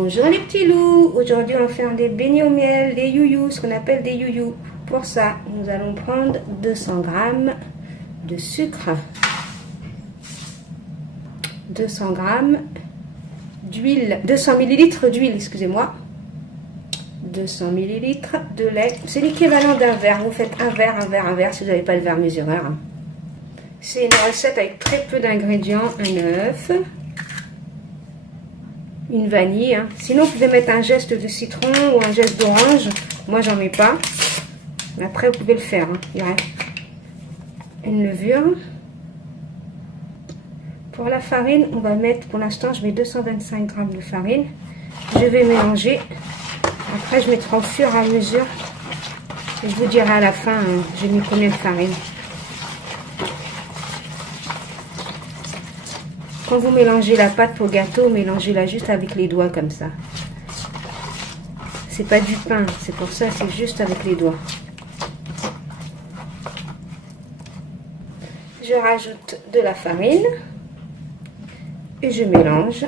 Bonjour les petits loups, aujourd'hui on va faire des beignets au miel, des youyous, ce qu'on appelle des youyous. Pour ça, nous allons prendre 200 g de sucre, 200 g d'huile, 200 ml d'huile, excusez-moi, 200 ml de lait, c'est l'équivalent d'un verre, vous faites un verre si vous n'avez pas le verre mesureur. C'est une recette avec très peu d'ingrédients, un œuf, une vanille, hein. Sinon vous pouvez mettre un geste de citron ou un geste d'orange, moi j'en mets pas, mais après vous pouvez le faire, hein. Il y a une levure. Pour la farine, on va mettre, pour l'instant je mets 225 g de farine, je vais mélanger, après je mettrai au fur et à mesure, et je vous dirai à la fin, hein, j'ai mis combien de farine. Quand vous mélangez la pâte pour gâteau, mélangez-la juste avec les doigts comme ça. C'est pas du pain, c'est pour ça, c'est juste avec les doigts. Je rajoute de la farine et je mélange.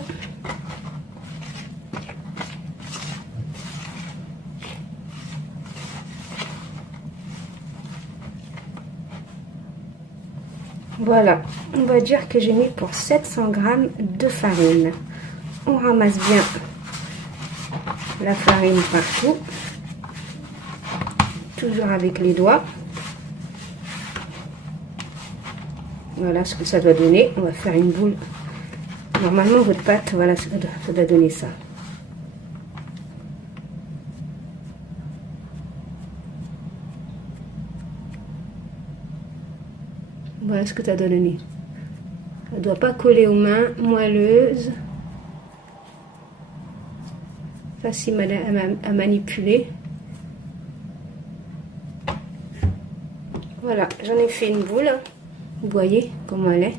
Voilà, on va dire que j'ai mis pour 700 g de farine. On ramasse bien la farine partout, toujours avec les doigts. Voilà ce que ça doit donner. On va faire une boule. Normalement, votre pâte, voilà, ça doit donner ça. Voilà ce que ça doit donner. Ça ne doit pas coller aux mains, moelleuse. Facile à manipuler. Voilà, j'en ai fait une boule. Vous voyez comment elle est.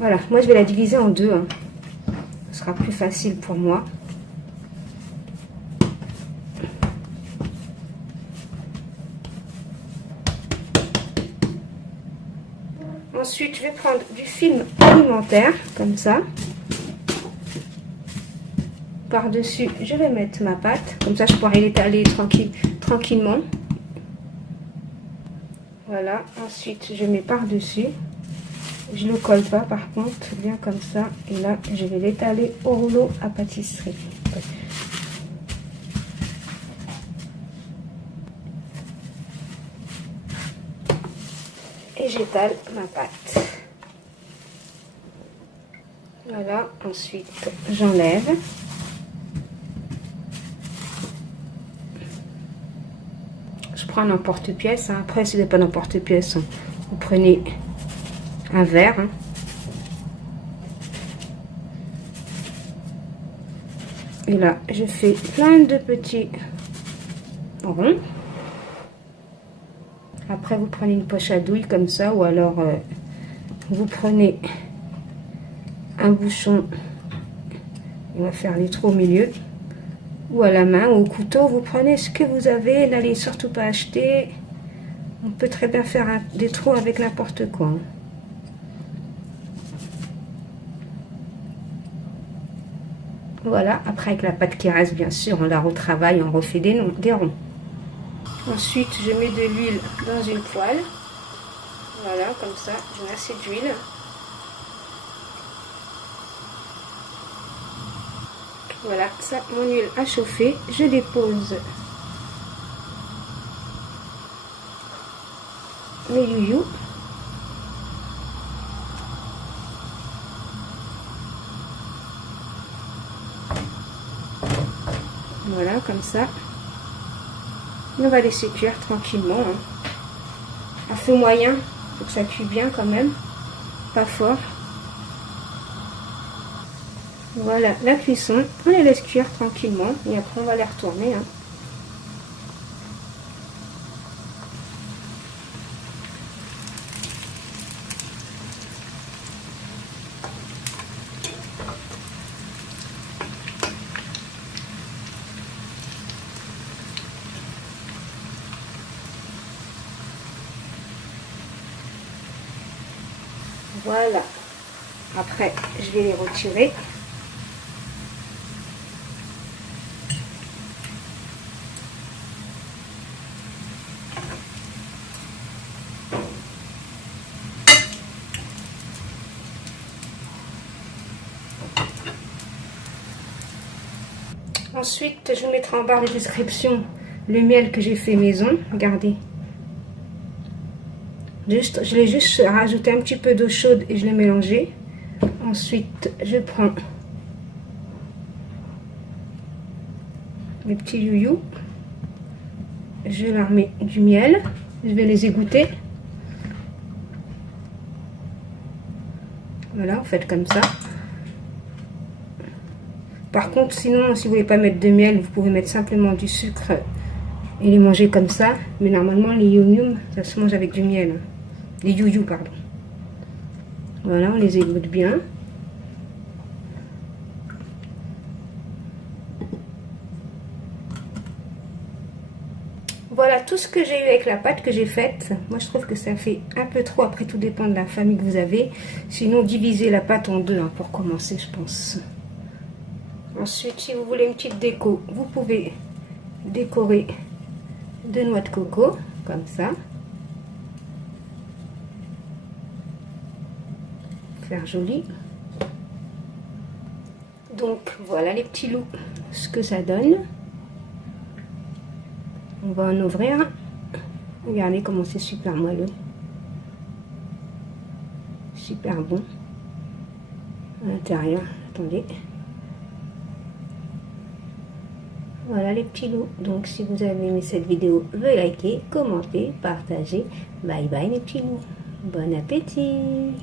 Voilà, moi je vais la diviser en deux, hein. Ce sera plus facile pour moi. Ensuite, je vais prendre du film alimentaire, comme ça. Par-dessus, je vais mettre ma pâte. Comme ça, je pourrai l'étaler tranquillement. Voilà. Ensuite, je mets par-dessus. Je ne le colle pas, par contre, bien comme ça. Et là, je vais l'étaler au rouleau à pâtisserie. Et j'étale ma pâte. Voilà, ensuite j'enlève. Je prends n'importe pièce, hein. Après si ce n'est pas n'importe pièce, hein, vous prenez un verre, hein. Et là je fais plein de petits ronds. Après, vous prenez une poche à douille comme ça, ou alors vous prenez un bouchon, on va faire les trous au milieu, ou à la main, ou au couteau, vous prenez ce que vous avez, n'allez surtout pas acheter. On peut très bien faire des trous avec n'importe quoi, hein. Voilà, après avec la pâte qui reste, bien sûr, on la retravaille, on refait des ronds. Ensuite, je mets de l'huile dans une poêle. Voilà, comme ça, je mets assez d'huile. Voilà, ça, mon huile a chauffé. Je dépose mes youyous. Voilà, comme ça. On va laisser cuire tranquillement, hein. À feu moyen, pour que ça cuit bien quand même, pas fort. Voilà la cuisson, on les laisse cuire tranquillement et après on va les retourner, hein. Voilà. Après, je vais les retirer. Ensuite, je vous mettrai en barre de description le miel que j'ai fait maison. Regardez. Je l'ai juste rajouté un petit peu d'eau chaude et je l'ai mélangé. Ensuite, je prends mes petits youyous. Je leur mets du miel. Je vais les égoutter. Voilà, vous faites comme ça. Par contre, sinon, si vous voulez pas mettre de miel, vous pouvez mettre simplement du sucre et les manger comme ça. Mais normalement, les yum-yum, ça se mange avec du miel. Les youyous, pardon. Voilà, on les égoutte bien. Voilà tout ce que j'ai eu avec la pâte que j'ai faite. Moi, je trouve que ça fait un peu trop. Après, tout dépend de la famille que vous avez. Sinon, divisez la pâte en deux hein, pour commencer, je pense. Ensuite, si vous voulez une petite déco, vous pouvez décorer de noix de coco, comme ça. Faire joli. Donc, voilà les petits loups, ce que ça donne. On va en ouvrir. Regardez comment c'est super moelleux. Super bon. À l'intérieur, attendez. Voilà les petits loups. Donc si vous avez aimé cette vidéo, veuillez liker, commenter, partager. Bye bye les petits loups. Bon appétit.